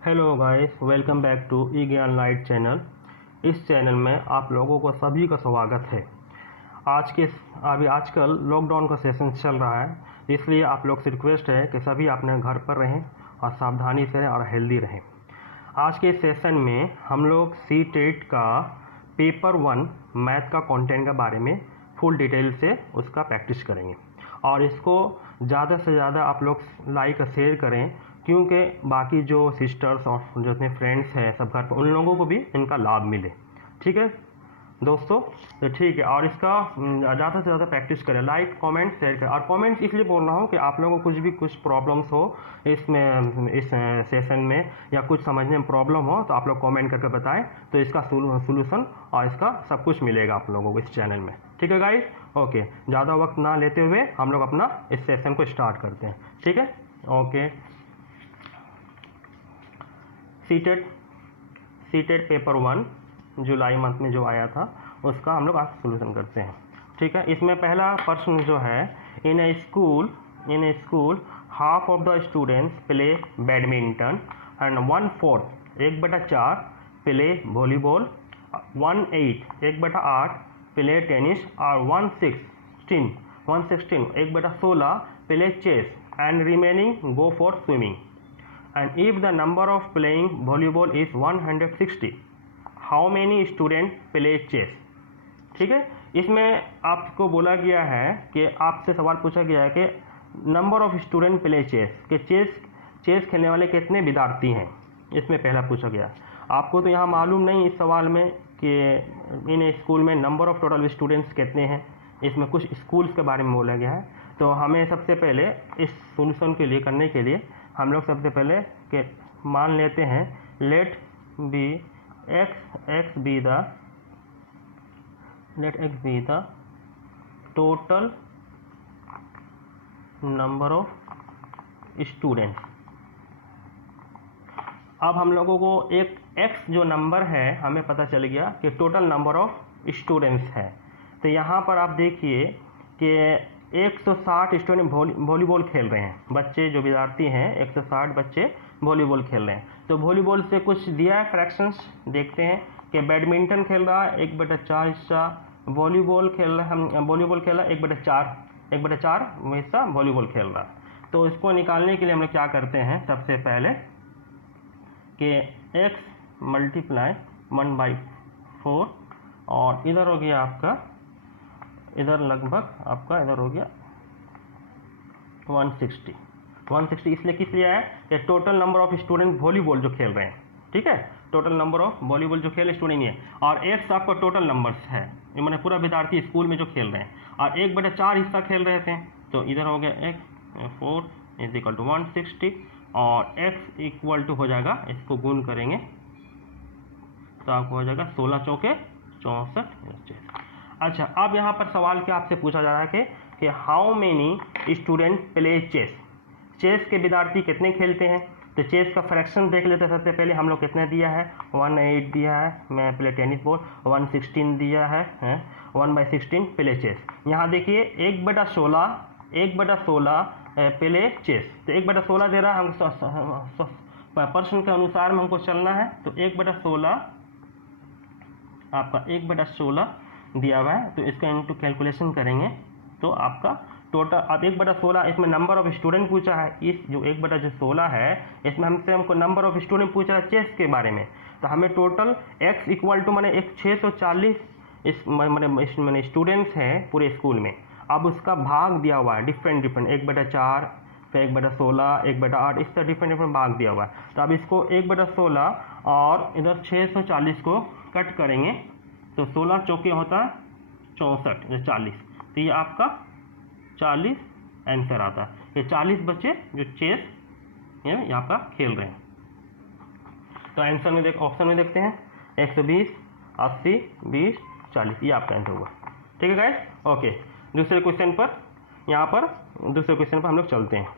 Hello guys, welcome back to E Gyan light channel. इस channel में आप लोगों को सभी का स्वागत है। अभी आजकल लॉकडाउन का सेशन चल रहा है, इसलिए आप लोग से रिक्वेस्ट है कि सभी अपने घर पर रहें और सावधानी से और हेल्दी रहें। आज के सेशन में हम लोग सी टेट का पेपर 1 मैथ का कंटेंट के बारे में फुल डिटेल से उसका प्रैक्टिस करेंगे और इसको ज़्यादा से ज़्यादा आप लोग लाइक और शेयर करें, क्योंकि बाकी जो सिस्टर्स और जो अपने फ्रेंड्स हैं सब घर पर, उन लोगों को भी इनका लाभ मिले। ठीक है दोस्तों, तो ठीक है। और इसका ज़्यादा से ज़्यादा प्रैक्टिस करें, लाइक कमेंट शेयर करें। और कमेंट्स इसलिए बोल रहा हूँ कि आप लोगों को कुछ प्रॉब्लम्स हो इसमें, इस सेशन में, या कुछ समझने में प्रॉब्लम हो तो आप लोग कमेंट करके बताएं, तो इसका सोल्यूशन और इसका सब कुछ मिलेगा आप लोगों को इस चैनल में। ठीक है गाइस, ओके। ज़्यादा वक्त ना लेते हुए हम लोग अपना इस सेशन को स्टार्ट करते हैं। ठीक है, ओके। सीटेट पेपर 1 जुलाई मंथ में जो आया था उसका हम लोग आज सोल्यूशन करते हैं। ठीक है, इसमें पहला प्रश्न जो है, in a school half of the students play badminton and 1/4 1/4 play volleyball, 1/8 1/8 play tennis और 1/16 1/16 play chess and remaining go for swimming. And if the number of playing volleyball is 160, how many students play chess? ठीक है, इसमें आपको बोला गया है कि आपसे सवाल पूछा गया है कि number of student play chess, कि चेस खेलने वाले कितने विद्यार्थी हैं, इसमें पहला पूछा गया। आपको तो यहाँ मालूम नहीं इस सवाल में कि इन स्कूल में नंबर ऑफ टोटल स्टूडेंट्स कितने हैं, इसमें कुछ स्कूल्स के बारे में बोला गया है। तो हमें सबसे पहले इस सोल्यूशन के लिए करने के लिए हम लोग सबसे पहले के मान लेते हैं, let x be the total number of students. अब हम लोगों को एक x जो नंबर है हमें पता चल गया कि टोटल नंबर ऑफ स्टूडेंट्स है। तो यहाँ पर आप देखिए कि 160 स्टूडेंट वॉलीबॉल खेल रहे हैं, बच्चे जो विद्यार्थी हैं 160 बच्चे वॉलीबॉल खेल रहे हैं। तो वॉलीबॉल से कुछ दिया है फ्रैक्शंस, देखते हैं कि बैडमिंटन खेल रहा है 1/4 हिस्सा, वॉलीबॉल खेल रहा है 1/4 हिस्सा वॉलीबॉल खेल रहा है। तो इसको निकालने के लिए हम लोग क्या करते हैं, सबसे पहले कि x मल्टीप्लाई 1/4 और इधर हो गया आपका, इधर लगभग आपका इधर हो गया 160 इसलिए किस लिए है कि total number of student volleyball जो खेल रहे हैं। ठीक है, टोटल नंबर ऑफ वॉलीबॉल जो खेल स्टूडेंट है, और एक्स आपका टोटल नंबर्स है, ये मैंने पूरा विद्यार्थी स्कूल में जो खेल रहे हैं, और 1/4 हिस्सा खेल रहे थे। तो इधर हो गया x 4 = 160 और x इक्वल टू हो जाएगा, इसको गुण करेंगे तो आपको हो जाएगा 16 चौके 64। अच्छा, अब यहाँ पर सवाल क्या आपसे पूछा जा रहा है कि how many student play chess, chess के विद्यार्थी कितने खेलते हैं। तो चेस का फ्रैक्शन देख लेते हैं। सबसे पहले हम लोग कितने दिया है, 1/8 दिया है, मैं प्ले टेनिस बॉल 1/16 दिया है 1/16 प्ले चेस। यहाँ देखिए 1/16 प्ले चेस, तो 1/16 दे रहा है हमको, प्रश्न के अनुसार में हमको चलना है। तो 1/16 आपका 1/16 दिया हुआ है, तो इसका इनटू कैलकुलेशन करेंगे तो आपका टोटल, अब 1/16 इसमें नंबर ऑफ स्टूडेंट पूछा है, इस जो 1/16 है इसमें हमको नंबर ऑफ स्टूडेंट पूछा है चेस के बारे में। तो हमें टोटल x इक्वल टू मैंने 640 मैंने स्टूडेंट्स हैं पूरे स्कूल में। अब उसका भाग दिया हुआ है डिफरेंट 1/4 फिर 1/16 1/8, इस तरह डिफरेंट भाग दिया हुआ है। तो अब इसको 1/16 और इधर 640 को कट करेंगे तो 16 चौके होता है 64 40, तो ये आपका 40 आंसर आता है। ये 40 बच्चे जो चेस ये आपका खेल रहे हैं। तो आंसर में ऑप्शन में देखते हैं 120 80 20 40, ये आपका आंसर हुआ। ठीक है गाइस, ओके। दूसरे क्वेश्चन पर हम लोग चलते हैं।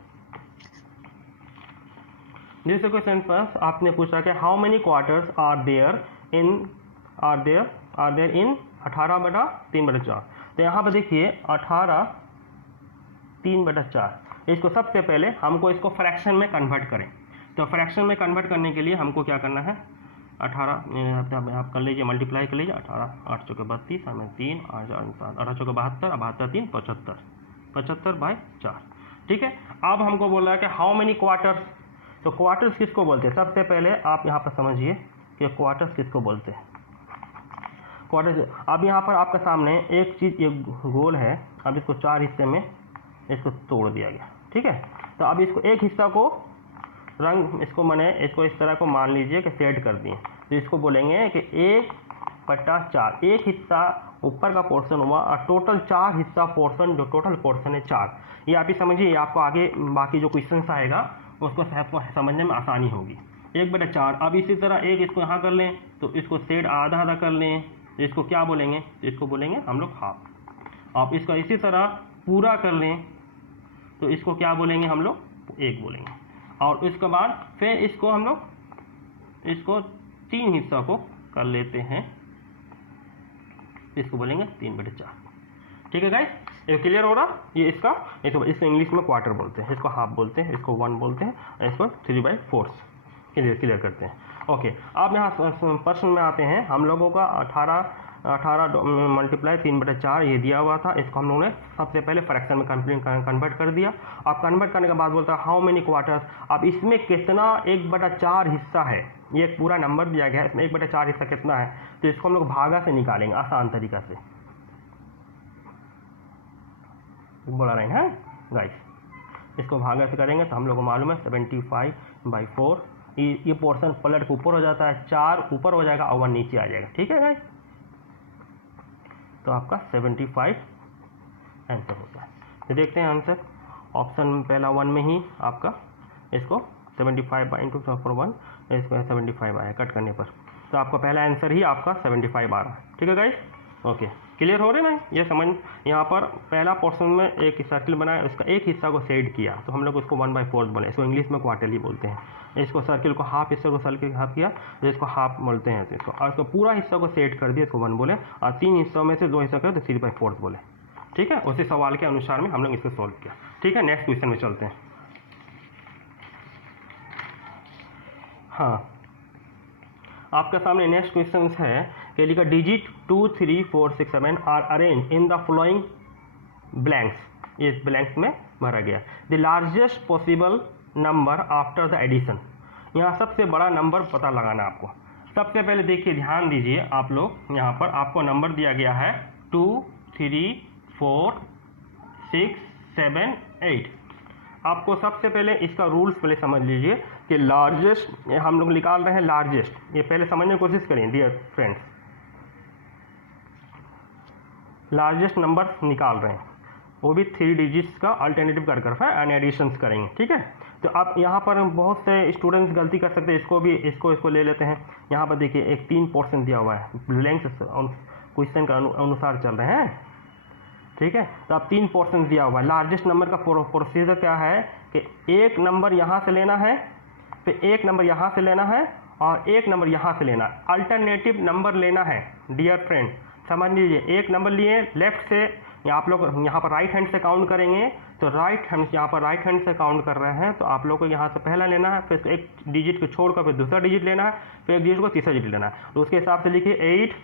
दूसरे क्वेश्चन पर आपने पूछा कि how many quarters are there in 18/3/4। तो यहाँ पर देखिए 18 3/4, इसको सबसे पहले हमको इसको फ्रैक्शन में कन्वर्ट करें। तो फ्रैक्शन में कन्वर्ट करने के लिए हमको क्या करना है, 18 आप कर लीजिए, मल्टीप्लाई कर लीजिए, 18 8 चौके 32 हमें 3 8 18 चौके 72 72 3 75 75/4। ठीक है, अब हमको बोल रहा है कि हाउ मेनी क्वार्टर्स। तो क्वार्टर्स किसको बोलते हैं, सबसे पहले आप यहाँ पर समझिए कि क्वार्टर्स किसको बोलते हैं। क्वार्टर्स, अब यहाँ पर आपके सामने एक चीज़, एक गोल है, अब इसको 4 हिस्से में इसको तोड़ दिया गया। ठीक है, तो अब इसको एक हिस्सा को रंग, इसको मैंने इसको इस तरह को मान लीजिए कि सेट कर दिए, तो इसको बोलेंगे कि 1/4, एक हिस्सा ऊपर का पोर्शन हुआ और टोटल 4 हिस्सा पोर्शन, जो टोटल पोर्शन है 4। ये आप ही समझिए, आपको आगे बाकी जो क्वेश्चन आएगा उसको आपको समझने में आसानी होगी। 1/4। अब इसी तरह एक इसको यहाँ कर लें, तो इसको सेट आधा आधा कर लें, तो इसको क्या बोलेंगे, तो इसको बोलेंगे हम लोग हाफ। आप इसको इसी तरह पूरा कर लें, तो इसको क्या बोलेंगे हम लोग, 1 बोलेंगे। और उसके बाद फिर इसको हम लोग इसको 3 हिस्सा को कर लेते हैं, इसको बोलेंगे 3/4। ठीक है गाइस, ये क्लियर हो रहा, ये इसको इंग्लिश में क्वार्टर बोलते हैं, इसको हाफ बोलते हैं, इसको 1 बोलते हैं, इसको 3/4 क्लियर करते हैं। ओके, अब यहाँ प्रश्न में आते हैं। हम लोगों का 18 मल्टीप्लाई 3/4 ये दिया हुआ था, इसको हम लोगों ने सबसे पहले फ्रैक्शन में कन्वर्ट कर दिया। अब कन्वर्ट करने के बाद बोलता है हाउ मेनी क्वार्टर्स। अब इसमें कितना 1/4 हिस्सा है, ये एक पूरा नंबर दिया गया है, इसमें 1/4 हिस्सा कितना है, तो इसको हम लोग भागा से निकालेंगे आसान तरीका से। बड़ा लाइन है गाइस, इसको भागा से करेंगे तो हम लोग को मालूम है 75/4। ये पोर्शन पलट के ऊपर हो जाता है, 4 ऊपर हो जाएगा और 1 नीचे आ जाएगा। ठीक है गाइस, तो आपका 75 आंसर होता है। तो देखते हैं आंसर, ऑप्शन पहला 1 में ही आपका इसको 75/1 इसको 75 आया कट करने पर, तो आपका पहला आंसर ही आपका 75 आ रहा है। ठीक है गाइस, ओके, क्लियर हो रहे ना, ये समझ। यहाँ पर पहला पोर्शन में एक सर्किल बनाया, उसका एक हिस्सा को सेट किया, तो हम लोग उसको 1/4 बोले, इसको इंग्लिश में क्वार्टरली बोलते हैं। इसको सर्किल को हाफ, हिस्से को सर्किल हाफ किया, तो इसको हाफ बोलते हैं। तो इसको और इसको पूरा हिस्सा को सेट कर दिया, इसको 1 बोले, और 3 हिस्सों में से 2 हिस्सा करें तो 3/4 बोले। ठीक है, उसी सवाल के अनुसार में हम लोग इसको सॉल्व किया। ठीक है, नेक्स्ट क्वेश्चन में चलते हैं। हाँ, आपके सामने नेक्स्ट क्वेश्चन है कि लिखा digit 2 3 4 6 7 are arrange in the following blanks. इस ब्लैंक्स में भरा गया the largest possible number after the addition. यहाँ सबसे बड़ा नंबर पता लगाना आपको। सबसे पहले देखिए, ध्यान दीजिए आप लोग, यहाँ पर आपको नंबर दिया गया है 2 3 4 6 7 8। आपको सबसे पहले इसका रूल्स पहले समझ लीजिए कि लार्जेस्ट, हम लोग निकाल रहे हैं लार्जेस्ट, ये पहले समझने की कोशिश करें डियर फ्रेंड्स। लार्जेस्ट नंबर निकाल रहे हैं, वो भी 3 डिजिट्स का अल्टरनेटिव कर एंड एडिशंस करेंगे। ठीक है, तो आप यहाँ पर बहुत से स्टूडेंट्स गलती कर सकते हैं, इसको भी इसको ले लेते हैं। यहाँ पर देखिए एक 3 पोर्शन दिया हुआ है, ब्लैंक क्वेश्चन का अनुसार चल रहे हैं। ठीक है, तो अब 3 पोर्शन दिया हुआ है। लार्जेस्ट नंबर का प्रोसीजर क्या है कि एक नंबर यहाँ से लेना है, फिर एक नंबर यहाँ से लेना है और एक नंबर यहाँ से लेना है, अल्टरनेटिव नंबर लेना है। डियर फ्रेंड समझ लीजिए, एक नंबर लिए लेफ्ट से, आप लोग यहाँ पर राइट हैंड से काउंट करेंगे, तो राइट हैंड यहाँ पर राइट हैंड से काउंट कर रहे हैं, तो आप लोग को यहाँ से पहला लेना है, फिर एक डिजिट को छोड़कर फिर दूसरा डिजिट लेना है, फिर एक डिजिट को तीसरा डिजिट लेना है। तो उसके हिसाब से लिखिए 8,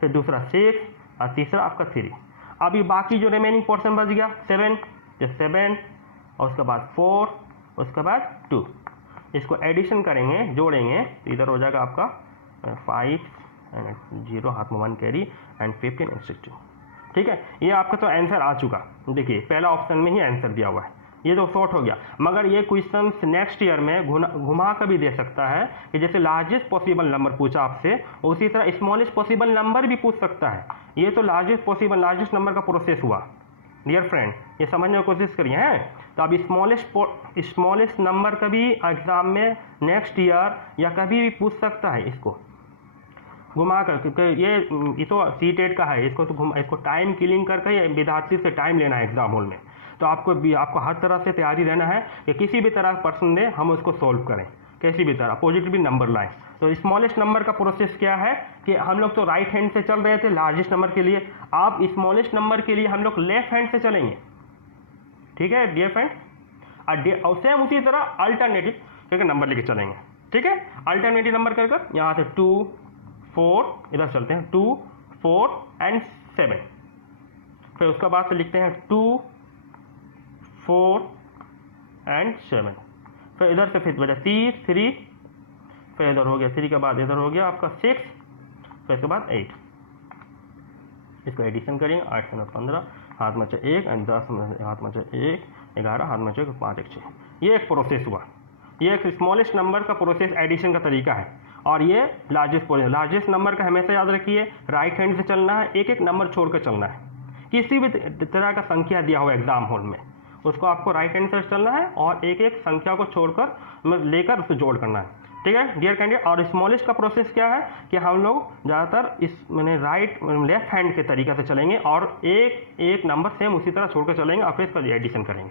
फिर दूसरा 6 और तीसरा आपका 3। अभी बाकी जो रिमेनिंग पोर्शन बच गया 7, तो 7 और उसके बाद 4, उसके बाद 2, इसको एडिशन करेंगे, जोड़ेंगे, तो इधर हो जाएगा आपका 5 एंड 0 हाथ में 1 कैरी एंड 15 एंड 16। ठीक है, ये आपका तो आंसर आ चुका। देखिए पहला ऑप्शन में ही आंसर दिया हुआ है, ये तो शॉर्ट हो गया। मगर ये क्वेश्चन नेक्स्ट ईयर में घुमा कर भी दे सकता है कि जैसे लार्जेस्ट पॉसिबल नंबर पूछा आपसे, उसी तरह स्मॉलेस्ट पॉसिबल नंबर भी पूछ सकता है। ये तो लार्जेस्ट नंबर का प्रोसेस हुआ। डियर फ्रेंड, ये समझने की कोशिश करिए हैं। तो अब स्मॉलेस्ट नंबर का भी एग्जाम में नेक्स्ट ईयर या कभी भी पूछ सकता है, इसको घुमा कर, क्योंकि ये तो सीटेट का है, इसको टाइम किलिंग करके विद्यार्थी से टाइम लेना है एग्जाम हॉल में। तो आपको हर तरह से तैयारी रहना है कि किसी भी तरह प्रश्न दे हम उसको सॉल्व करें, किसी भी तरह पॉजिटिव नंबर लाएं। तो स्मॉलेस्ट नंबर का प्रोसेस क्या है कि हम लोग तो राइट हैंड से चल रहे थे लार्जेस्ट नंबर के लिए, आप स्मॉलेस्ट नंबर के लिए हम लोग लेफ्ट हैंड से चलेंगे। ठीक है डियर फ्रेंड, और सेम उसी तरह अल्टरनेटिव करके नंबर लेके चलेंगे, ठीक है। अल्टरनेटिव नंबर कर यहाँ से 2 4 इधर चलते हैं 2 4 एंड 7, फिर उसके बाद से लिखते हैं 2 4 एंड 7, फिर इधर से फिर बचा 3, फिर इधर हो गया 3 के बाद इधर हो गया आपका 6, फिर इसके बाद 8। इसको एडिशन करेंगे 8 से 15, हाथ में 1 एंड 10 हाथ में 1 11 हाथ में 1 5 1 6। ये एक प्रोसेस हुआ, ये एक स्मॉलेस्ट नंबर का प्रोसेस एडिशन का तरीका है। और ये लार्जेस्ट नंबर का हमेशा याद रखिए राइट हैंड से चलना है, एक एक नंबर छोड़ कर चलना है। किसी भी तरह का संख्या दिया हुआ एग्जाम हॉल में उसको आपको राइट हैंड से चलना है और एक एक संख्या को छोड़कर लेकर उसे जोड़ करना है, ठीक है डियर कैंडिडेट। और स्मॉलेस्ट का प्रोसेस क्या है कि हम लोग ज़्यादातर इस मैंने लेफ्ट हैंड के तरीके से चलेंगे और एक एक नंबर सेम उसी तरह छोड़कर चलेंगे और फिर इसका एडिशन करेंगे,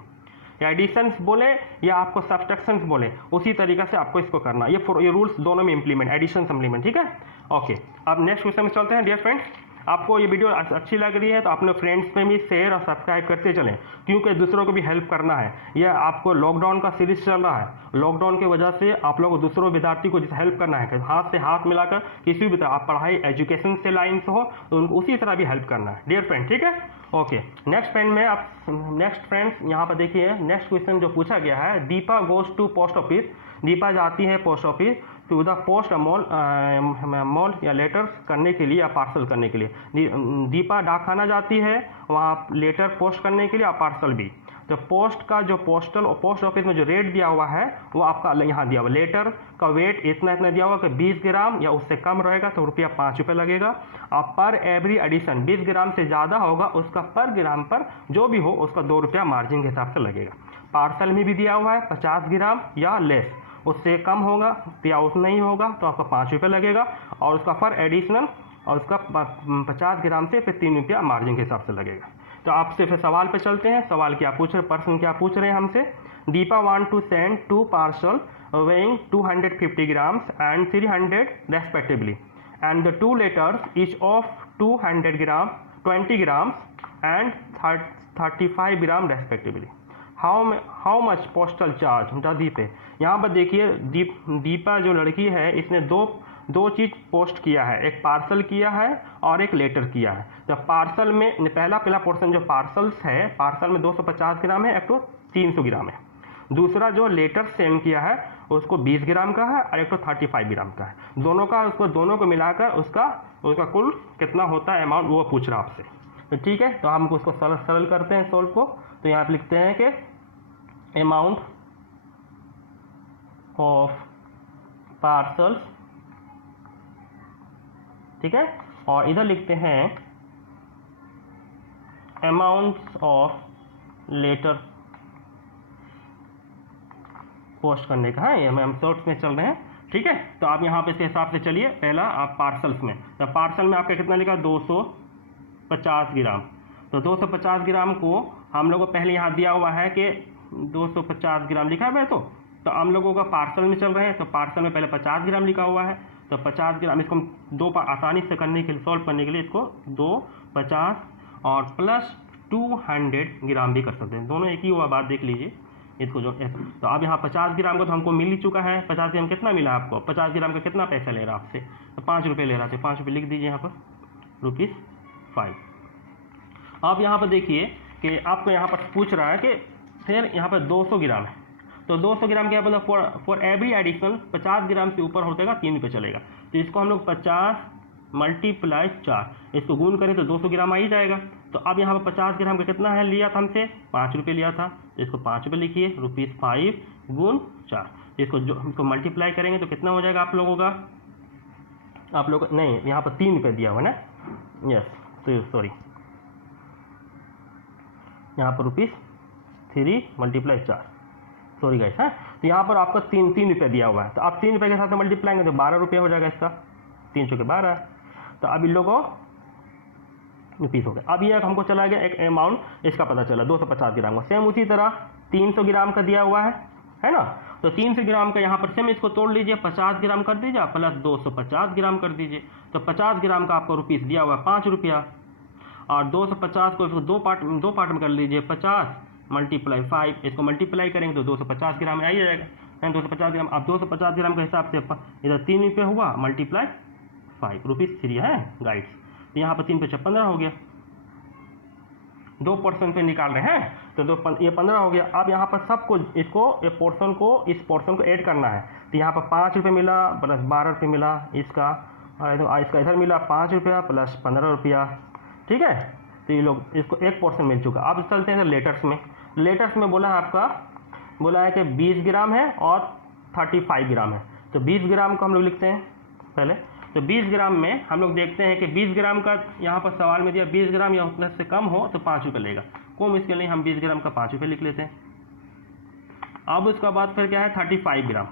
या एडिशंस बोले या आपको सब्सट्रैक्शंस बोले उसी तरीके से आपको इसको करना। ये रूल्स दोनों में इंप्लीमेंट, एडिशन सप्लीमेंट, ठीक है। ओके, अब नेक्स्ट क्वेश्चन में चलते हैं डियर फ्रेंड्स। आपको ये वीडियो अच्छी लग रही है तो अपने फ्रेंड्स में भी शेयर और सब्सक्राइब करते चलें, क्योंकि दूसरों को भी हेल्प करना है। यह आपको लॉकडाउन का सीरीज चल रहा है, लॉकडाउन की वजह से आप लोग दूसरों विद्यार्थी को जैसे हेल्प करना है, हाथ से हाथ मिलाकर किसी भी तरह आप पढ़ाई एजुकेशन से लाइन से हो तो उनको उसी तरह भी हेल्प करना है डियर फ्रेंड, ठीक है। ओके, नेक्स्ट फ्रेंड्स यहाँ पर देखिए नेक्स्ट क्वेश्चन जो पूछा गया है, Deepa goes to post office. Deepa जाती है post office to the post mail या लेटर्स करने के लिए या पार्सल करने के लिए। दीपा डाकखाना जाती है वहाँ लेटर पोस्ट करने के लिए और पार्सल भी। तो पोस्ट का जो पोस्ट ऑफिस में जो रेट दिया हुआ है वो आपका यहाँ दिया हुआ, लेटर का वेट इतना दिया हुआ कि 20 ग्राम या उससे कम रहेगा तो रुपया 5 रुपये लगेगा। और पर एवरी एडिशन 20 ग्राम से ज़्यादा होगा उसका पर ग्राम पर जो भी हो उसका 2 रुपया मार्जिन के हिसाब से लगेगा। पार्सल में भी दिया हुआ है 50 ग्राम या लेस, उससे कम होगा या उतना ही होगा तो आपका 5 रुपये लगेगा और उसका पर एडिशनल और उसका 50 ग्राम से फिर 3 रुपया मार्जिन के हिसाब से लगेगा। तो आपसे फिर सवाल पे चलते हैं। सवाल क्या पूछ रहे, पर्सन क्या पूछ रहे हैं हमसे, Deepa want to send 2 parcel weighing 250 grams and 300 respectively and the 2 letters each of 200 grams 20 grams and 35 gram respectively. How much postal charge does he pay? यहाँ पर देखिए दीपा जो लड़की है इसने दो चीज़ पोस्ट किया है, एक पार्सल किया है और एक लेटर किया है। तो पार्सल में पहला पोर्शन जो पार्सल्स है, पार्सल में 250 ग्राम है, एक तो 300 ग्राम है। दूसरा जो लेटर सेंड किया है उसको 20 ग्राम का है और एक तो 35 ग्राम का है। दोनों को मिलाकर उसका कुल कितना होता है अमाउंट वो पूछ रहा है आपसे। तो ठीक है, तो हम उसको सरल करते हैं सोल्व को। तो यहाँ पे लिखते हैं कि अमाउंट ऑफ पार्सल्स, ठीक है, और इधर लिखते हैं अमाउंट्स ऑफ लेटर पोस्ट करने का है। ये हम शॉर्ट्स में चल रहे हैं, ठीक है। तो आप यहाँ पे इसके हिसाब से चलिए। पहला आप पार्सल्स में, तो पार्सल में आपका कितना लिखा 250 ग्राम। तो 250 ग्राम को हम लोगों को पहले यहाँ दिया हुआ है कि 250 ग्राम लिखा है तो हम लोगों का पार्सल में चल रहे हैं तो पार्सल में पहले 50 ग्राम लिखा हुआ है। तो 50 ग्राम इसको हम आसानी से करने के लिए सॉल्व करने के लिए इसको 250 और प्लस 200 ग्राम भी कर सकते हैं, दोनों एक ही हुआ बात देख लीजिए इसको जो। तो अब यहाँ 50 ग्राम को तो हमको मिल ही चुका है। 50 ग्राम कितना मिला आपको, 50 ग्राम का कितना पैसा ले रहा आपसे, तो 5 रुपये ले रहा था। 5 रुपये लिख दीजिए यहाँ पर ₹5। अब यहाँ पर देखिए कि आपको यहाँ पर पूछ रहा है कि फिर यहाँ पर 200 ग्राम है। तो 200 ग्राम क्या बोला, फॉर एवरी एडिशन 50 ग्राम से ऊपर होगा 3 रुपये चलेगा। तो इसको हम लोग 50 × 4 इसको गुण करें तो 200 ग्राम आ ही जाएगा। तो अब यहाँ पर 50 ग्राम का कितना है लिया था हमसे, 5 रुपये लिया था। तो इसको 5 रुपये लिखिए, ₹5 × 4। इसको मल्टीप्लाई करेंगे तो कितना हो जाएगा आप लोगों का, आप लोग नहीं यहाँ पर 3 रुपये दिया हुआ ना, यस तो सॉरी यहाँ पर ₹3 × 4 सॉरी गाइस, है। तो यहाँ पर आपका 3 रुपये दिया हुआ है। तो आप 3 रुपये के साथ मल्टीप्लाई तो 12 रुपये हो जाएगा इसका, 300 के 12। तो अब इन लोगों को रुपीस हो गया। अब ये हमको चला गया एक अमाउंट इसका पता चला 250 ग्राम का। सेम उसी तरह 300 ग्राम का दिया हुआ है ना। तो 300 ग्राम का यहाँ पर सेम इसको तोड़ लीजिए, 50 ग्राम कर दीजिए प्लस 250 ग्राम कर दीजिए। तो 50 ग्राम का आपको रुपीस दिया हुआ है 5 रुपया और 250 को इसको दो पार्ट में कर लीजिए, 50 × 5 इसको मल्टीप्लाई करेंगे तो 250 ग्राम में आ ही जाएगा। है 250 ग्राम। अब 250 ग्राम के हिसाब से इधर 3 रुपये हुआ मल्टीप्लाई 5 रुपीज़ 3 है गाइड्स, तो यहाँ पर 3 पे 15 हो गया, 2% पे निकाल रहे हैं तो ये 15 हो गया। अब यहाँ पर सबको इसको इस पोर्शन को ऐड करना है, तो यहाँ पर 5 रुपये मिला प्लस 12 रुपये मिला इसका, और इसका इधर मिला 5 रुपया प्लस 15 रुपया, ठीक है। तो ये लोग इसको एक पोर्शन मिल चुका। अब चलते हैं लेटर्स में। लेटर्स में बोला है कि 20 ग्राम है और 35 ग्राम है। तो 20 ग्राम को हम लोग लिखते हैं पहले। तो 20 ग्राम में हम लोग देखते हैं कि 20 ग्राम का यहाँ पर सवाल में दिया 20 ग्राम या उसमें से कम हो तो 5 रुपये लेगा। कोम इसके लिए हम 20 ग्राम का 5 रुपये लिख लेते हैं। अब उसका बाद फिर क्या है 35 ग्राम।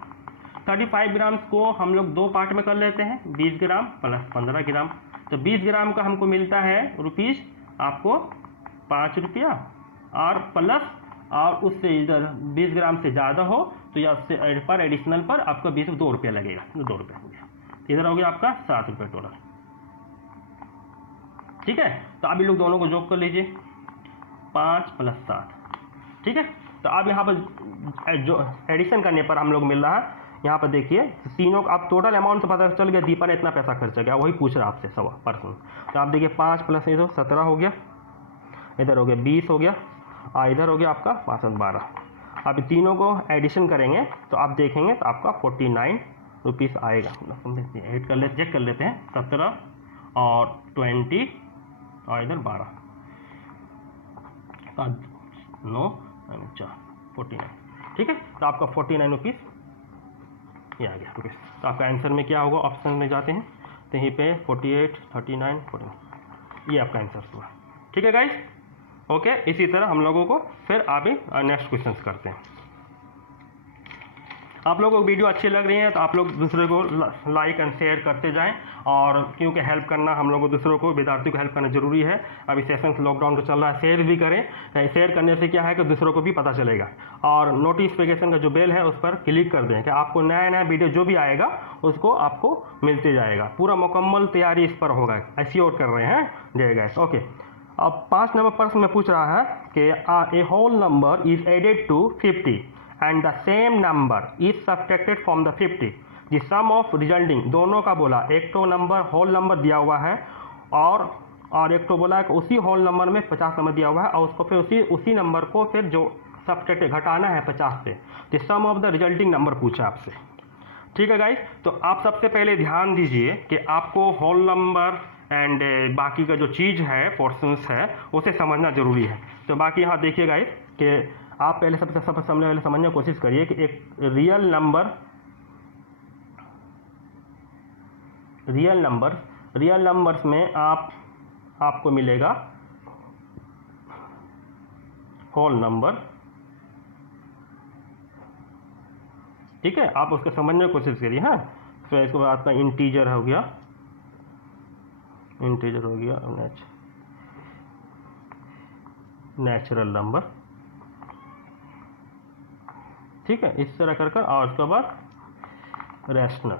35 ग्राम को हम लोग 2 पार्ट में कर लेते हैं, 20 ग्राम प्लस 15 ग्राम। तो 20 ग्राम का हमको मिलता है रुपीज़ आपको 5 रुपया, और प्लस और उससे इधर 20 ग्राम से ज़्यादा हो तो या उससे पर एडिशनल पर आपका 2 रुपया लगेगा, 2 रुपये हो गया। तो इधर हो गया आपका 7 रुपये टोटल, ठीक है। तो अब ये लोग दोनों को जोड़ कर लीजिए, 5 प्लस 7, ठीक है। तो अब यहाँ पर जो एडिशन करने पर हम लोग मिल रहा है, यहाँ पर देखिए तीनों आप टोटल अमाउंट तो पता चल गया, दीपा ने इतना पैसा खर्चा किया, वही पूछ रहा है आपसे सवा पर्सन। तो आप देखिए 5 प्लस 17 हो गया, इधर हो गया 20 हो गया, और इधर हो गया आपका 5 और 12। अब तीनों को एडिशन करेंगे तो आप देखेंगे तो आपका 49 रुपीज़ आएगा। ऐड कर लेते, चेक कर लेते हैं, 17 और 20 और इधर 12, 9 4 49, ठीक है। तो आपका 49 रुपीज़ ये आ गया रुपीज़। तो आपका आंसर में क्या होगा, ऑप्शन में जाते हैं तो यहीं पे 48, 39, 49 ये आपका आंसर हुआ, ठीक है गाइस। ओके, इसी तरह हम लोगों को फिर आगे नेक्स्ट क्वेश्चन करते हैं। आप लोगों को वीडियो अच्छी लग रही है तो आप लोग दूसरे को लाइक एंड शेयर करते जाएं, और क्योंकि हेल्प करना हम लोगों को दूसरों को विद्यार्थियों को हेल्प करना जरूरी है। अभी सेशन लॉकडाउन का चल रहा है, शेयर भी करें। शेयर करने से क्या है कि दूसरों को भी पता चलेगा, और नोटिफिकेशन का जो बेल है उस पर क्लिक कर दें कि आपको नया नया वीडियो जो भी आएगा उसको आपको मिलते जाएगा। पूरा मुकम्मल तैयारी इस पर होगा, एश्योर कर रहे हैं जय गाइस। ओके, अब 5 नंबर प्रश्न में पूछ रहा है कि a whole number is added to 50 and the same number is subtracted from the 50, the sum of resulting, दोनों का बोला, एक तो नंबर होल नंबर दिया हुआ है और एक तो बोला है कि उसी होल नंबर में 50 नंबर दिया हुआ है, और उसको फिर उसी नंबर को फिर जो सब्ट्रैक्ट घटाना है 50 से, the sum of the resulting number पूछा आपसे, ठीक है गाइस। तो आप सबसे पहले ध्यान दीजिए कि आपको होल नंबर एंड बाकी का जो चीज़ है पोर्शंस है उसे समझना जरूरी है। तो बाकी यहाँ देखिए गाइस कि आप पहले सबसे समझने की कोशिश करिए कि एक रियल नंबर्स में आपको मिलेगा होल नंबर, ठीक है। आप उसको समझने की कोशिश करिए, हाँ। फिर इसके बाद आपका इंटीजर हो गया, नेचुरल नंबर, ठीक है। इस तरह कर और उसके बाद रैशनल,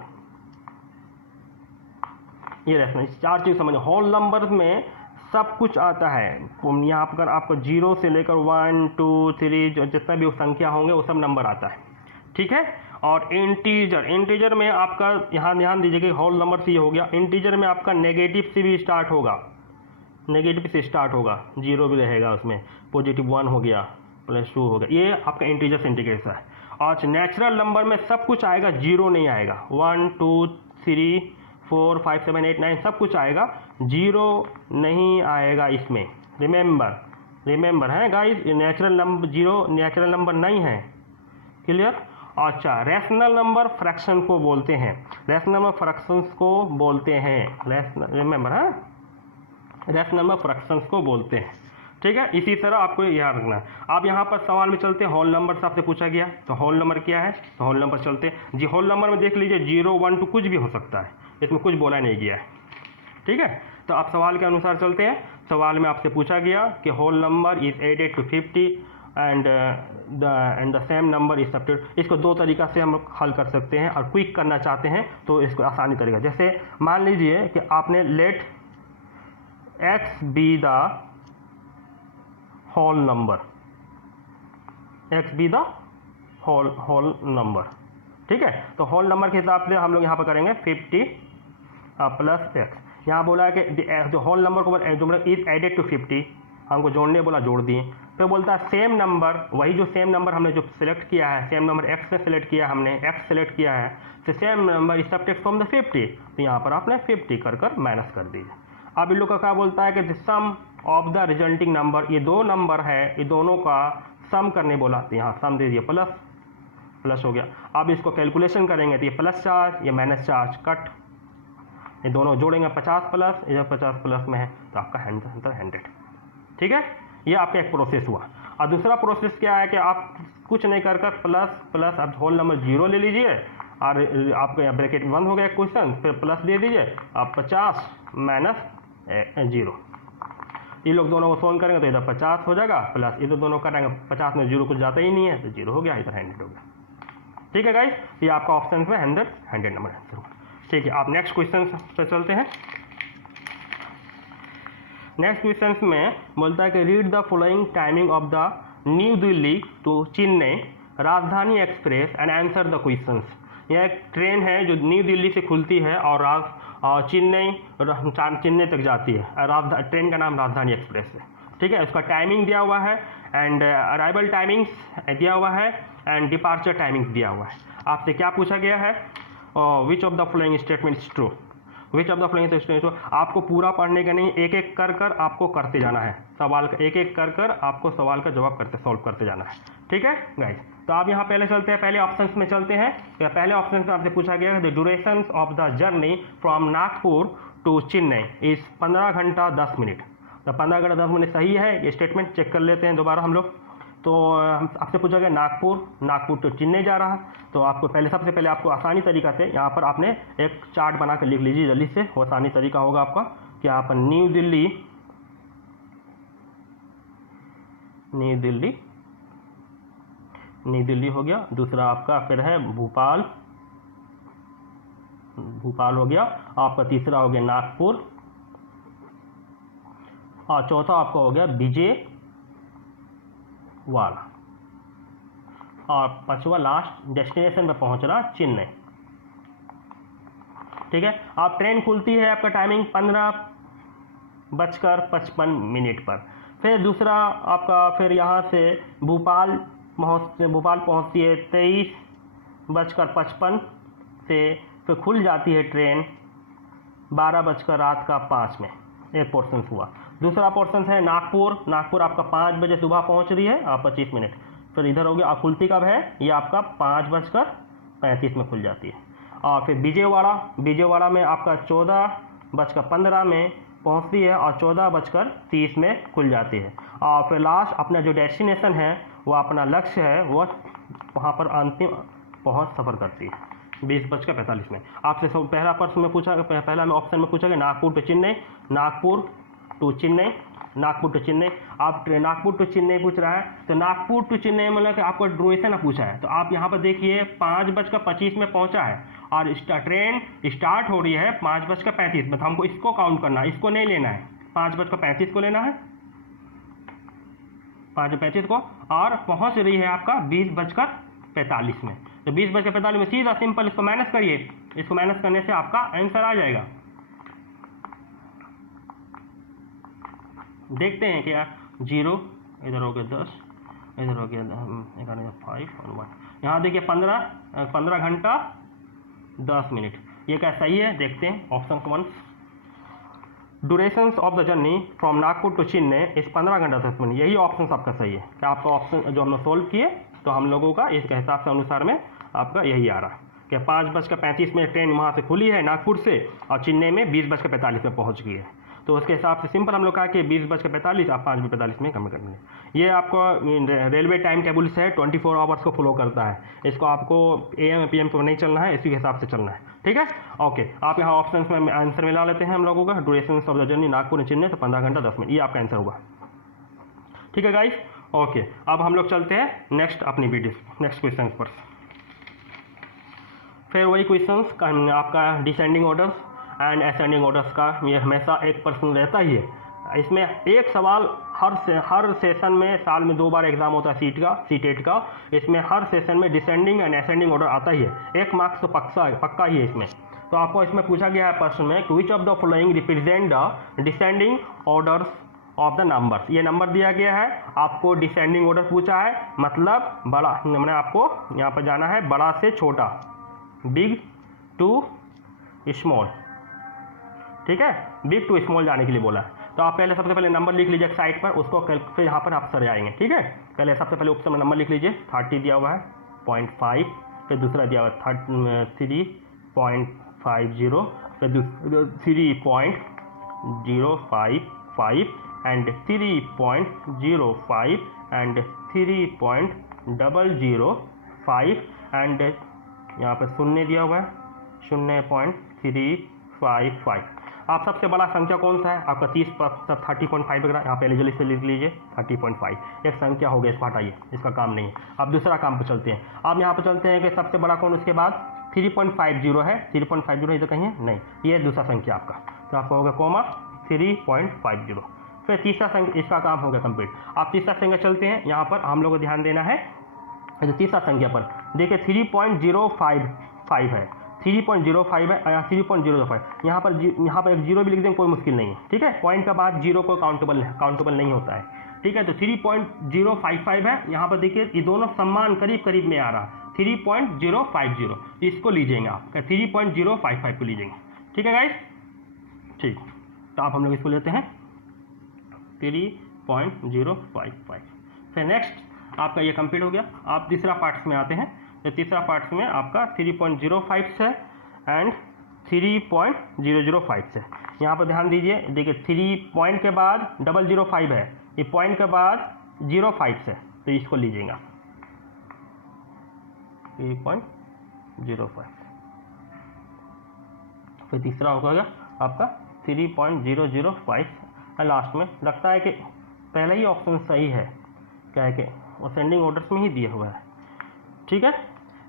ये रैशनल, इस 4 चीज़ समझो। होल नंबर में सब कुछ आता है, यहाँ पर आपको 0 से लेकर 1 2 3 जो जितना भी संख्या होंगे वो सब नंबर आता है, ठीक है। और इंटीजर में आपका यहाँ ध्यान दीजिए कि होल नंबर से ये हो गया, इंटीजर में आपका नेगेटिव से भी स्टार्ट होगा, 0 भी रहेगा उसमें, +1 हो गया, +2 हो गया, ये आपका इंटीजर से इंटीग्रेशन है। और नेचुरल नंबर में सब कुछ आएगा, 0 नहीं आएगा, 1 2 3 4 5 7 8 9 सब कुछ आएगा, 0 नहीं आएगा इसमें। रिमेंबर है guys, natural number 0 natural number नहीं है, क्लियर। अच्छा, रैशनल नंबर फ्रैक्शन को बोलते हैं, रिमेंबर है, रैशनल नंबर फ्रैक्शंस को बोलते हैं, ठीक है। इसी तरह आपको याद रखना है। आप यहाँ पर सवाल में चलते हैं, होल नंबर से आपसे पूछा गया तो होल नंबर क्या है, तो होल नंबर चलते हैं जी। होल नंबर में देख लीजिए 0 1 2 कुछ भी हो सकता है, इसमें कुछ बोला नहीं गया है, ठीक है। तो आप सवाल के अनुसार चलते हैं। सवाल में आपसे पूछा गया कि whole number is added to 50 and the same number is subtracted. इसको 2 तरीका से हम हल कर सकते हैं, और क्विक करना चाहते हैं तो इसको आसानी तरीका, जैसे मान लीजिए कि आपने let x be the whole number, x be the whole number, ठीक है। तो होल नंबर के हिसाब से हम लोग यहाँ पर करेंगे 50 प्लस एक्स। यहाँ बोला है कि जो होल नंबर को इज एडेड टू 50, हमको जोड़ने बोला, जोड़ दिए। फिर बोलता है सेम नंबर, वही जो सेम नंबर हमने जो सिलेक्ट किया है, सेम नंबर एक्स से सिलेक्ट किया हमने, एक्स सिलेक्ट किया है, तो same number is subtract from the 50, तो यहाँ पर आपने 50 कर माइनस कर दीजिए। अब इन लोग का क्या बोलता है कि the sum of the resulting number, ये दो नंबर है, ये दोनों का सम करने बोला, तो यहाँ सम दे दिए, प्लस हो गया। अब इसको कैलकुलेशन करेंगे तो ये प्लस चार्ज, ये माइनस चार्ज कट, ये दोनों जोड़ेंगे 50 प्लस, ये 50 प्लस में है तो आपका आंसर 100। ठीक है, ये आपका एक प्रोसेस हुआ। और दूसरा प्रोसेस क्या है कि आप कुछ नहीं कर प्लस अब होल नंबर 0 ले लीजिए और आपका यहाँ ब्रैकेट बंद हो गया क्वेश्चन, फिर प्लस दे दीजिए, आप 50 माइनस 0, ये लोग दोनों को सोल्व करेंगे तो इधर 50 हो जाएगा, प्लस इधर दोनों करेंगे 50 में 0 कुछ जाता ही नहीं है तो 0 हो गया, इधर 100 हो गया। ठीक है गाइस, ये आपका ऑप्शन में 100 नंबर आंसर हुआ। ठीक है, आप नेक्स्ट क्वेश्चन पे चलते हैं। नेक्स्ट क्वेश्चन में बोलता है कि read the following timing of the New Delhi to Chennai Rajdhani express and answer the questions. यह एक ट्रेन है जो न्यू दिल्ली से खुलती है और चेन्नई तक जाती है। ट्रेन का नाम राजधानी एक्सप्रेस है। ठीक है, उसका टाइमिंग दिया हुआ है एंड अराइवल टाइमिंग्स दिया हुआ है एंड डिपार्चर टाइमिंग्स दिया हुआ है। आपसे क्या पूछा गया है, which of the following statement is true, which of the following statement. आपको पूरा पढ़ने का नहीं, एक एक कर आपको करते जाना है सवाल का, एक एक कर आपको सवाल का जवाब सॉल्व करते जाना है। ठीक है गाइस, तो आप यहाँ पहले चलते हैं, पहले ऑप्शंस में चलते हैं। तो पहले ऑप्शन में आपसे पूछा गया है the duration of the journey from Nagpur to Chennai is 15 घंटा 10 मिनट। तो 15 घंटा 10 मिनट सही है, ये स्टेटमेंट चेक कर लेते हैं दोबारा हम लोग। तो आपसे पूछा गया नागपुर तो चेन्नई जा रहा, तो आपको सबसे पहले आपको आसानी तरीका से यहाँ पर आपने एक चार्ट बना कर लिख लीजिए जल्दी से, वो आसानी तरीका होगा आपका कि आप न्यू दिल्ली हो गया, दूसरा आपका फिर है भोपाल हो गया, आपका तीसरा हो गया नागपुर, और चौथा आपका हो गया विजयवाड़ा, और पांचवा लास्ट डेस्टिनेशन पे पहुंच रहा चेन्नई। ठीक है, आप ट्रेन खुलती है, आपका टाइमिंग 15:55 पर। फिर दूसरा आपका फिर यहाँ से भोपाल पहुँचती है 23:55 से, फिर खुल जाती है ट्रेन 12:05 में। एक पोर्शन हुआ। दूसरा पोर्शन है नागपुर आपका 5 बजे सुबह पहुँच रही है और 25 मिनट, फिर इधर हो गया। और खुलती कब है, ये आपका 5:35 में खुल जाती है। और फिर विजयवाड़ा में आपका 14:15 में पहुंचती है और 14:30 में खुल जाती है। और फिर लास्ट अपना जो डेस्टिनेशन है, वो अपना लक्ष्य है, वो वहाँ पर अंतिम सफ़र करती है 20:45 में। आपसे पहला प्रश्न में पूछा, पहला में ऑप्शन में पूछा गया नागपुर टू चेन्नई, नागपुर टू चेन्नई। आप नागपुर टू चेन्नई पूछ रहा है, तो नागपुर टू चेन्नई मतलब कि आपको ड्यूरेशन पूछा है। तो आप यहाँ पर देखिए 5:25 में पहुँचा है और ट्रेन स्टार्ट हो रही है 5:35 में, तो हमको इसको काउंट करना है, इसको नहीं लेना है, 5:35 को लेना है, 5:35 को, और पहुँच रही है आपका 20:45 में। तो 20:45 में सीधा सिंपल इसको माइनस करिए, इसको माइनस करने से आपका आंसर आ जाएगा। देखते हैं क्या, 0 इधर हो गया 10, इधर हो गया 5 और 1, यहाँ देखिए 15 घंटा 10 मिनट, ये क्या सही है? देखते हैं option 1। Duration of the journey from Nagpur to Chennai इस 15 घंटा 10 मिनट, यही ऑप्शन आपका सही है। क्या आपका ऑप्शन जो हमने सोल्व किए तो हम लोगों का इसके हिसाब से अनुसार में आपका यही आ रहा कि 5:35 में ट्रेन वहाँ से खुली है नागपुर से और चेन्नई में 20:45 में पहुँच गई है। तो उसके हिसाब से सिंपल हम लोग कहा कि 20:45 आप 5:45 में कम कर लेंगे। ये आपको रेलवे टाइम टेबल से 24 आवर्स को फॉलो करता है, इसको आपको AM PM को नहीं चलना है, इसी के हिसाब से चलना है। ठीक है, ओके। आप यहाँ ऑप्शन में आंसर मिला लेते हैं हम लोगों का, duration of the journey Nagpur Chennai तो 15 घंटा 10 मिनट, ये आपका आंसर होगा। ठीक है गाइस, ओके। अब हम लोग चलते हैं नेक्स्ट अपनी वीडियो नेक्स्ट क्वेश्चन पर। फिर वही क्वेश्चन आपका descending orders and ascending orders का, ये हमेशा एक प्रश्न रहता ही है, इसमें एक सवाल हर सेशन में, साल में 2 बार एग्जाम होता है सीटेट का। इसमें हर सेशन में डिसेंडिंग एंड असेंडिंग ऑर्डर आता ही है, 1 मार्क्स तो पक्का ही है इसमें। तो आपको इसमें पूछा गया है प्रश्न में कि which of the following represent the descending orders of the numbers. ये नंबर दिया गया है, आपको डिसेंडिंग ऑर्डर पूछा है, मतलब बड़ा, मैंने आपको यहाँ पर जाना है बड़ा से छोटा, बिग टू स्मॉल, ठीक है, बिग टू स्मॉल जाने के लिए बोला है। तो आप पहले सबसे पहले नंबर लिख लीजिए साइड पर, उसको फिर यहाँ पर आप सर जाएंगे, ठीक है। पहले सबसे पहले ऑप्शन में नंबर लिख लीजिए, 30 दिया हुआ है, 0.5, फिर दूसरा दिया हुआ है 3.50, फिर 3.055 एंड 3.05 एंड 3.005 एंड यहाँ पर शून्य दिया हुआ है 0.355। आप सबसे बड़ा संख्या कौन सा है आपका 30.5 वगैरह, यहाँ पे एलिजिबल से लिख लीजिए 30.5, एक संख्या हो गया, इसको हटाइए, इसका काम नहीं है। अब दूसरा काम पे चलते हैं। आप यहाँ पे चलते हैं कि सबसे बड़ा कौन, उसके बाद 3.50 है, 3.50 इधर कहीं है नहीं, ये है दूसरा संख्या आपका, तो आपका होगा कॉमा 3.50। फिर तीसरा संख्या, इसका काम हो गया कंप्लीट। आप तीसरा संख्या चलते हैं, यहाँ पर हम लोग को ध्यान देना है जो तीसरा संख्या पर देखिए 3.055 है, 3.05 है, 3.005, यहाँ पर एक जीरो भी लिख दें, कोई मुश्किल नहीं है, ठीक है। पॉइंट का बाद जीरो को काउंटेबल नहीं होता है, ठीक है। तो 3.055 है, यहाँ पर देखिए ये दोनों समान करीब में आ रहा, 3.050, इसको लीजिएगा आप, 3.055 को लीजिएगा, ठीक है गाइस, ठीक। तो आप हम लोग इसको लेते हैं 3.055। फिर नेक्स्ट आपका ये कंप्लीट हो गया। आप तीसरा पार्ट्स में आते हैं, तो तीसरा पार्ट्स में आपका 3.05 से एंड 3.005 से, यहाँ पर ध्यान दीजिए, देखिए 3 पॉइंट के बाद 005 है, ये पॉइंट के बाद 05 से, तो इसको लीजिएगा 3.05। फिर तीसरा होगा आपका 3.005, और लास्ट में लगता है कि पहला ही ऑप्शन सही है, क्या है कि असेंडिंग ऑर्डर्स में ही दिया हुआ है, ठीक है।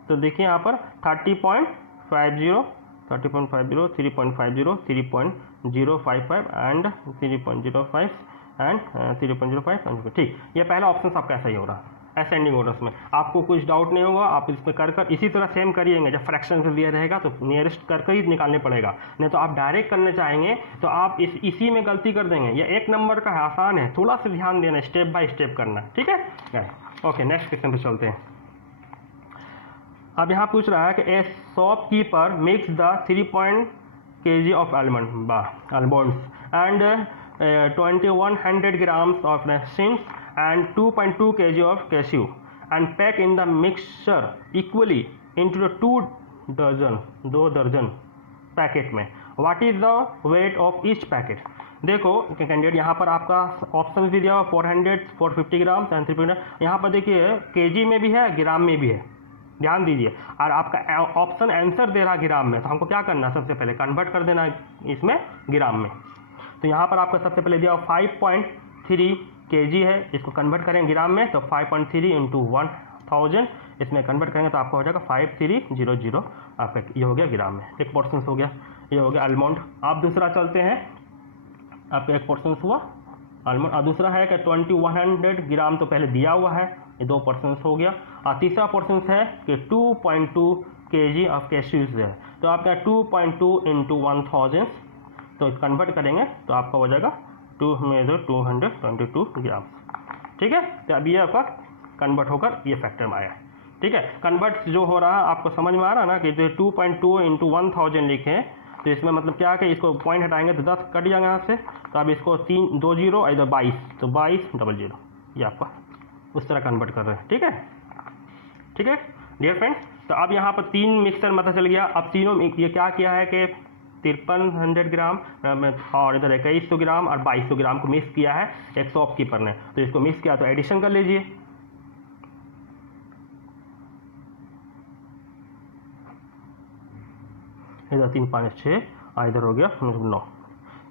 तो देखिए यहाँ पर 30.50, 3.50, 3.055 एंड 3.05 एंड 3.05, ठीक। ये पहला ऑप्शन आपका सही हो रहा है असेंडिंग ऑर्डर्स में। आपको कुछ डाउट नहीं होगा, आप इसमें कर इसी तरह सेम करिएंगे, जब फ्रैक्शन से दिया रहेगा तो नियरेस्ट कर ही निकालने पड़ेगा, नहीं तो आप डायरेक्ट करने चाहेंगे तो आप इसी में गलती कर देंगे। ये 1 नंबर का आसान है, थोड़ा सा ध्यान देना, स्टेप बाय स्टेप करना, ठीक है। ओके, नेक्स्ट क्वेश्चन पे चलते हैं। अब यहाँ पूछ रहा है कि ए shopkeeper mix the 3 kg of almonds and 2100 grams of raisins and 2.2 kg of cashew and pack in the mixture equally into the 2 दर्जन पैकेट में। What is the weight of each packet? देखो कैंडिडेट, यहाँ पर आपका option भी दिया हुआ 400, 450 gram and 350। यहाँ पर देखिए केजी में भी है, ग्राम में भी है, ध्यान दीजिए। और आपका ऑप्शन आंसर दे रहा ग्राम में, तो हमको क्या करना है, सबसे पहले कन्वर्ट कर देना इसमें ग्राम में। तो यहाँ पर आपका सबसे पहले दिया 5.3 kg है, इसको कन्वर्ट करें ग्राम में, तो 5.3 इंटू 1000 इसमें कन्वर्ट करेंगे तो आपका हो जाएगा 5300, आपका ये हो गया ग्राम में। एक पोर्शन हो गया, ये हो गया आलमंड। आप दूसरा चलते हैं, आपका एक पोर्शन हुआ आलमंड, और दूसरा है कि 2100 ग्राम तो पहले दिया हुआ है, ये 2 पोर्शन हो गया। और तीसरा पोर्शन है कि 2.2 kg ऑफ कैश्यूज है, तो आपका 2.2 इंटू 1000 तो कन्वर्ट करेंगे तो आपका हो जाएगा 222 ग्राम, ठीक है। तो अभी ये आपका कन्वर्ट होकर ये फैक्टर में आया है, ठीक है। कन्वर्ट जो हो रहा है आपको समझ में आ रहा है ना, कि जो 2.2 इंटू 1000 लिखे, तो इसमें मतलब क्या है कि इसको पॉइंट हटाएंगे तो 10 कट जाएंगे यहाँ से, तो अब इसको 2 0 इधर 22, तो 2200, ये आपका उस तरह कन्वर्ट कर रहे हैं, ठीक है, ठीक है डियर फ्रेंड्स। तो अब यहाँ पर 3 मिक्सर पता चल गया। अब तीनों ये क्या किया है कि 5300 ग्राम और इधर 2100 ग्राम और 2200 ग्राम को मिक्स किया है एक शॉपकीपर ने, तो इसको मिक्स किया तो एडिशन कर लीजिए। इधर 3 5 6 और इधर हो गया 9,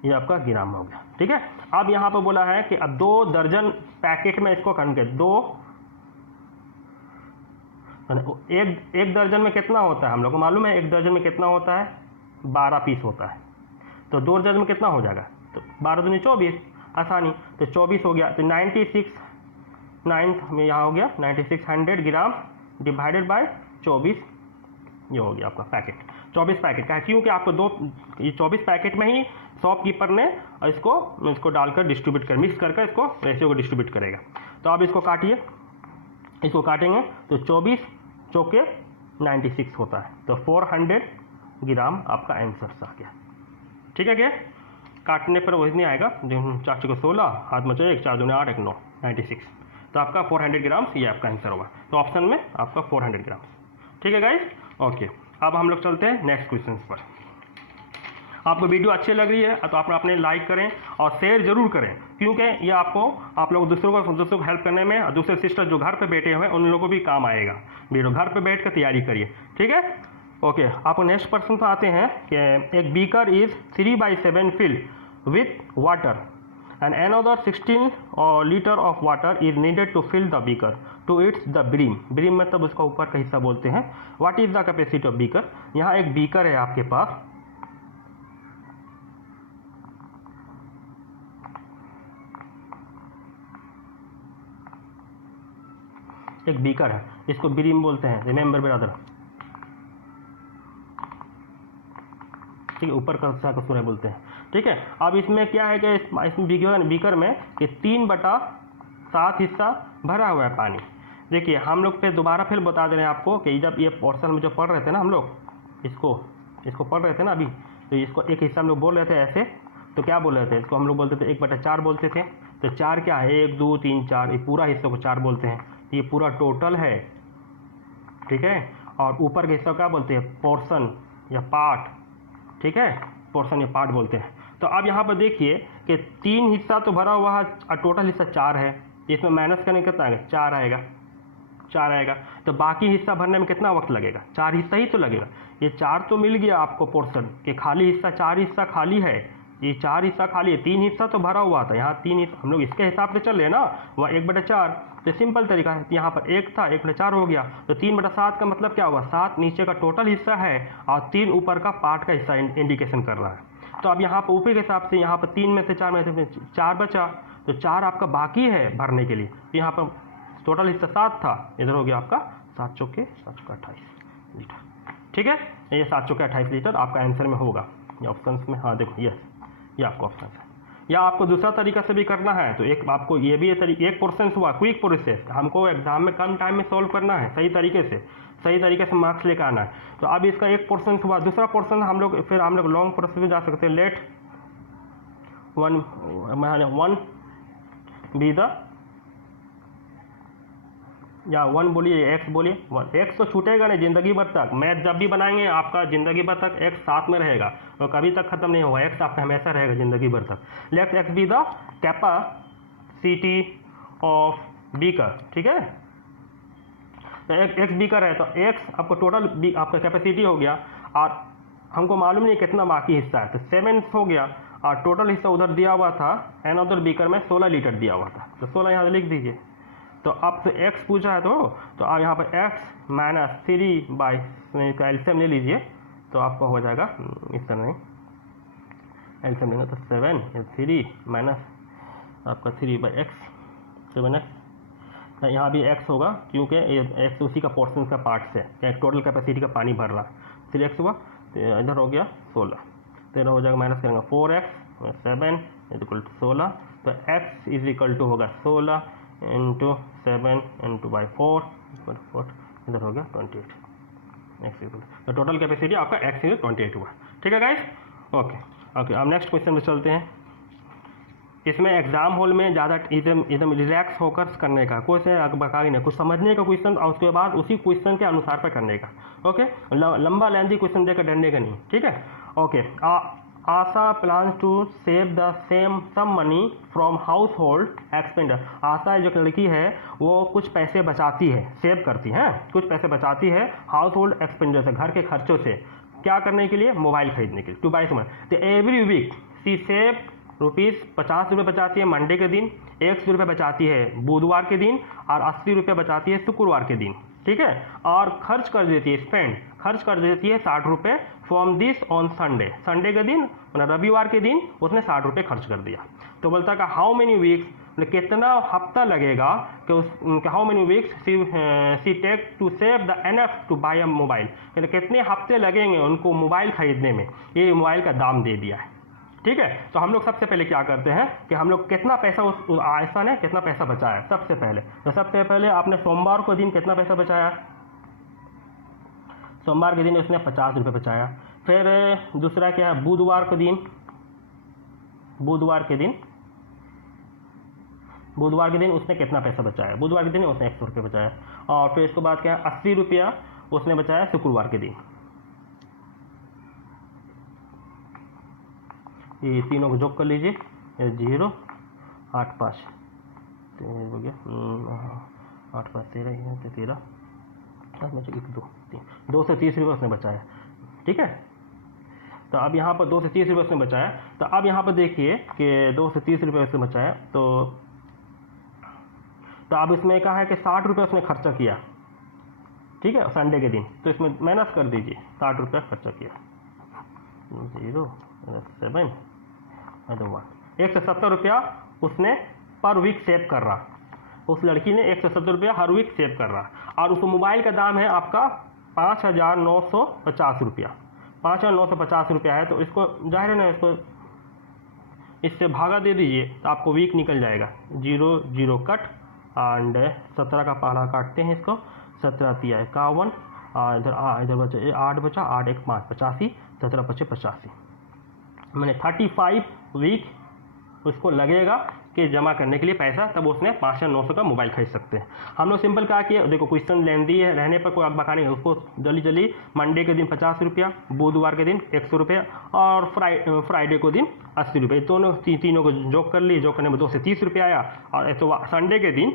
ये आपका ग्राम हो गया, ठीक है। अब यहाँ पर बोला है कि अब 2 दर्जन पैकेट में इसको कन्वर्ट, एक दर्जन में कितना होता है हम लोग को मालूम है, 1 दर्जन में कितना होता है, 12 पीस होता है, तो 2 दर्जन में कितना हो जाएगा, तो 12 दूनी 24, आसानी। तो 24 हो गया, तो 96 नाइन्थ में यहाँ हो गया 9600 ग्राम डिवाइडेड बाय 24, ये हो गया आपका पैकेट। 24 पैकेट का है, क्योंकि आपको ये 24 पैकेट में ही शॉपकीपर ने इसको डालकर डिस्ट्रीब्यूट कर मिक्स करके इसको रेशियो को डिस्ट्रीब्यूट करेगा। तो आप इसको काटिए, इसको काटेंगे तो 24 चौके 96 होता है, तो 400 ग्राम आपका आंसर आ गया। ठीक है क्या, काटने पर वही नहीं आएगा, 4 चौके 16, हाथ में 1, 4 दूने 8, 1 9, 96, तो आपका 400 ग्राम्स ये आपका आंसर होगा। तो ऑप्शन में आपका 400 ग्राम्स। ठीक है गाइस, ओके। अब हम लोग चलते हैं नेक्स्ट क्वेश्चन पर। आपको वीडियो अच्छी लग रही है तो आप अपने लाइक करें और शेयर जरूर करें, क्योंकि ये आप लोग दूसरों को हेल्प करने में, और दूसरे सिस्टर जो घर पे बैठे हुए हैं उन लोगों को भी काम आएगा। वीडियो घर पे बैठ कर तैयारी करिए। ठीक है, ओके। आपको नेक्स्ट प्रश्न पर आते हैं कि एक beaker is 3/7 filled with water and another 16 liter of water is needed to fill the beaker to its the brim। brim मतलब उसका ऊपर का हिस्सा बोलते हैं। what is the capacity of beaker। यहाँ एक बीकर है आपके पास, एक बीकर है, इसको ब्रीम बोलते हैं, रिमेंबर ब्रदर। ठीक है, ऊपर का हिस्सा को सूर्य बोलते हैं। ठीक है, अब इसमें क्या है कि इस बीकर में कि 3/7 हिस्सा भरा हुआ है पानी। देखिए हम लोग पे दोबारा फिर बता दे रहे हैं आपको कि जब ये पोर्शन में जो पढ़ रहे थे ना हम लोग इसको पढ़ रहे थे ना अभी, तो इसको एक हिस्सा हम लोग बोल रहे थे ऐसे, तो क्या बोल रहे थे, इसको हम लोग बोलते थे 1/4 बोलते थे। तो 4 क्या है, 1 2 3 4, ये पूरा हिस्से को 4 बोलते हैं, ये पूरा टोटल है। ठीक है, और ऊपर के हिस्सा क्या बोलते हैं, पोर्शन या पार्ट। ठीक है, पोर्शन या पार्ट बोलते हैं। तो अब यहाँ पर देखिए कि 3 हिस्सा तो भरा हुआ है और टोटल हिस्सा 4 है, इसमें माइनस करने कितना आएगा, 4 आएगा। तो बाकी हिस्सा भरने में कितना वक्त लगेगा, 4 हिस्सा ही तो लगेगा। ये 4 तो मिल गया आपको पोर्शन के, खाली हिस्सा 4 हिस्सा खाली है, ये 4 हिस्सा खाली है, 3 हिस्सा तो भरा हुआ था, यहाँ 3 हिस्सा हम लोग इसके हिसाब से चल रहे हैं ना, वहाँ 1/4। तो सिंपल तरीका है, यहाँ पर 1 था, 1/4 हो गया, तो 3/7 का मतलब क्या हुआ, 7 नीचे का टोटल हिस्सा है और 3 ऊपर का पार्ट का हिस्सा इंडिकेशन कर रहा है। तो अब यहाँ पर ऊपर के हिसाब से यहाँ पर 3 में से 4 में से 4 बचा, तो 4 आपका बाकी है भरने के लिए। यहाँ पर टोटल हिस्सा 7 था, इधर हो गया आपका 7 चौके 28 लीटर। ठीक है, ये 7 चौके 28 लीटर आपका आंसर में होगा, ये ऑप्शन में। हाँ देखो ये आपका ऑप्शन है। या आपको दूसरा तरीका से भी करना है तो एक आपको ये भी एक पोर्शन हुआ क्विक प्रोसेस, हमको एग्जाम में कम टाइम में सॉल्व करना है, सही तरीके से मार्क्स लेकर आना है। तो अब इसका एक पोर्शन हुआ, दूसरा पोर्शन हम लोग लॉन्ग प्रोसेस में जा सकते हैं। लेट वन बी द, या 1 बोलिए, x बोलिए, 1 x तो छूटेगा नहीं ज़िंदगी भर तक। मैथ जब भी बनाएंगे आपका ज़िंदगी भर तक x साथ में रहेगा और कभी तक ख़त्म नहीं होगा, x आपका हमेशा रहेगा ज़िंदगी भर तक। Let x be the capacity of beaker. ठीक है, तो x बीकर है तो x आपको टोटल आपका कैपेसिटी हो गया, और हमको मालूम नहीं कितना बाकी हिस्सा है, तो 7 हो गया, और टोटल हिस्सा उधर दिया हुआ था अनदर बीकर में 16 लीटर दिया हुआ था, तो 16 यहाँ लिख दीजिए। तो अब तो x पूछा है तो आप यहाँ पर x माइनस 3 का एलसीएम ले लीजिए, तो आपका हो जाएगा इस तरह नहीं, एलसीएम लेंगे तो 7 3 माइनस आपका 3/x 7x, तो यहाँ भी x होगा क्योंकि ये x उसी का पोर्शन का पार्ट से टोटल कैपेसिटी का पानी भर रहा, 3x हुआ, तो इधर हो गया 16, तो इधर हो जाएगा माइनस करेंगे 4x 7 इक्वल टू 16, तो x इज इक्वल टू होगा 16 इंटू 7 इंटू बाई 4 इधर हो गया 28 x इक्वल, तो टोटल कैपेसिटी आपका x इज 28 हुआ। ठीक है गाइस, ओके। अब नेक्स्ट क्वेश्चन में चलते हैं। इसमें एग्जाम हॉल में ज़्यादा एकदम रिलैक्स होकर करने का, कुछ बकाई नहीं, कुछ समझने का क्वेश्चन और उसके बाद उसी क्वेश्चन के अनुसार पर करने का। ओके, लंबा लेंथी क्वेश्चन देकर डरने का नहीं। ठीक है, okay. Asha plans to save the sum money from household expender. Asha जो लड़की है वो कुछ पैसे बचाती है, सेव करती है, कुछ पैसे बचाती है हाउस होल्ड एक्सपेंडर से, घर के खर्चों से। क्या करने के लिए, मोबाइल खरीदने के लिए, टू बाई मोबाइल। तो एवरी वीक सी सेव ₹50 बचाती है मंडे के दिन, ₹100 बचाती है बुधवार के दिन, और ₹80 बचाती है शुक्रवार के दिन। ठीक है। और खर्च कर देती है, स्पेंड खर्च कर देती है 60 रुपये from this on Sunday, Sunday के दिन मतलब रविवार के दिन उसने 60 रुपये खर्च कर दिया। तो बोलता है हाउ मेनी वीक्स, मतलब कितना हफ्ता लगेगा कि उस how many weeks she take to save the enough to buy a mobile, मतलब कितने हफ्ते लगेंगे उनको मोबाइल खरीदने में, ये मोबाइल का दाम दे दिया है। ठीक है, तो हम लोग सबसे पहले क्या करते हैं कि हम लोग कितना पैसा उस आयसा ने कितना पैसा बचाया सबसे पहले। तो सबसे पहले आपने सोमवार को दिन कितना पैसा बचाया, सोमवार के दिन उसने 50 रुपये बचाया। फिर दूसरा क्या है, बुधवार के दिन, बुधवार के दिन उसने कितना पैसा बचाया, बुधवार के दिन उसने 100 रुपये बचाया। और फिर इसके बाद क्या है, 80 रुपया उसने बचाया शुक्रवार के दिन। ये तीनों को जोक कर लीजिए, 0 8 5 हो गया, 8 5 13 13 1 2 3 230 रुपये उसने बचाया। ठीक है, तो अब यहाँ पर 230 रुपये उसने बचाया। तो अब यहाँ पर देखिए कि 230 रुपये उसने बचाया, तो अब इसमें कहा है कि 60 रुपये उसने खर्चा किया। ठीक है, संडे के दिन, तो इसमें माइनस कर दीजिए, 60 रुपये खर्चा किया, 0 7 170 रुपया उसने पर वीक सेव कर रहा, उस लड़की ने 170 रुपया हर वीक सेव कर रहा। और उस मोबाइल का दाम है आपका 5,950 रुपया, 5,950 रुपया है। तो इसको जाहिर है ना, इसको इससे भागा दे दीजिए तो आपको वीक निकल जाएगा, 0 0 कट एंड 17 का पहला काटते हैं इसको, 17 3 51, इधर बचा 8 बचा, 8 1 5 85, 17 25 85, मैंने 35 वीक उसको लगेगा कि जमा करने के लिए पैसा, तब उसने 5,900 का मोबाइल खरीद सकते हैं। हम लोग सिंपल कहा कि देखो क्वेश्चन लेंदी है रहने पर कोई बका नहीं है, उसको जल्दी जल्दी मंडे के दिन 50 रुपया, बुधवार के दिन 100 रुपया और फ्राइडे को दिन 80 रुपये, दोनों तीनों को जोक कर ली, जोक करने में 2 से 30 रुपया आया। और तो संडे के दिन,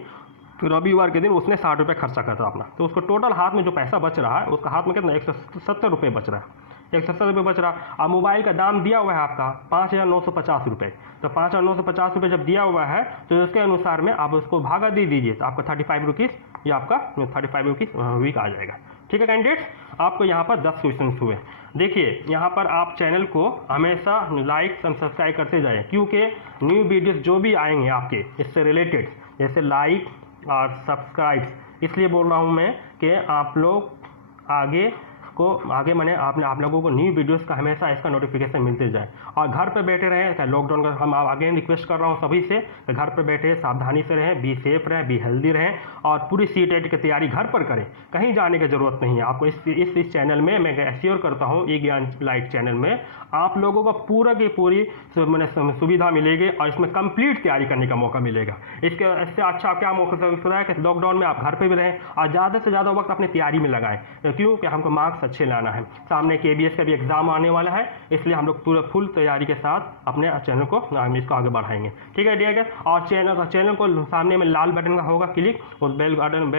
तो रविवार के दिन उसने 60 रुपये खर्चा करता अपना, तो उसको टोटल हाथ में जो पैसा बच रहा है, उसका हाथ में कितना 170 रुपये बच रहा है, 170 रुपये बच रहा। और मोबाइल का दाम दिया हुआ है आपका 5,950 रुपये, तो 5,950 रुपये जब दिया हुआ है तो उसके अनुसार में आप उसको भागा दे दीजिए, तो आपका 35 रुपीज़ या आपका 35 रुपीज़ वीक आ जाएगा। ठीक है कैंडिडेट्स, आपको यहाँ पर 10 क्वेश्चन हुए। देखिए यहाँ पर आप चैनल को हमेशा लाइक एंड सब्सक्राइब करते जाएँ, क्योंकि न्यू वीडियोस जो भी आएंगे आपके इससे रिलेटेड, जैसे लाइक और सब्सक्राइब, इसलिए बोल रहा हूँ मैं कि आप लोग आगे मैंने आप लोगों को न्यू वीडियोस का हमेशा इसका नोटिफिकेशन मिलते जाए। और घर पे बैठे रहें, लॉकडाउन का हम आगे रिक्वेस्ट कर रहा हूँ सभी से, घर पे बैठे सावधानी से रहें, बी सेफ रहें, बी हेल्दी रहें, और पूरी CTET की तैयारी घर पर करें, कहीं जाने की ज़रूरत नहीं है आपको। इस चैनल में मैं एश्योर करता हूँ, ई ज्ञान लाइट चैनल में आप लोगों को पूरा की पूरी मैंने सुविधा मिलेगी और इसमें कंप्लीट तैयारी करने का मौका मिलेगा। इससे अच्छा क्या मौका है कि लॉकडाउन में आप घर पे भी रहें और ज़्यादा से ज़्यादा वक्त अपनी तैयारी में लगाएं, क्योंकि हमको मार्क्स अच्छे लाना है। सामने KBS का भी एग्जाम आने वाला है, इसलिए हम लोग पूरा फुल तैयारी के साथ अपने चैनल को इसको आगे बढ़ाएंगे। ठीक है डियर, और चैनल को सामने में लाल बटन का होगा क्लिक, और बेल बटन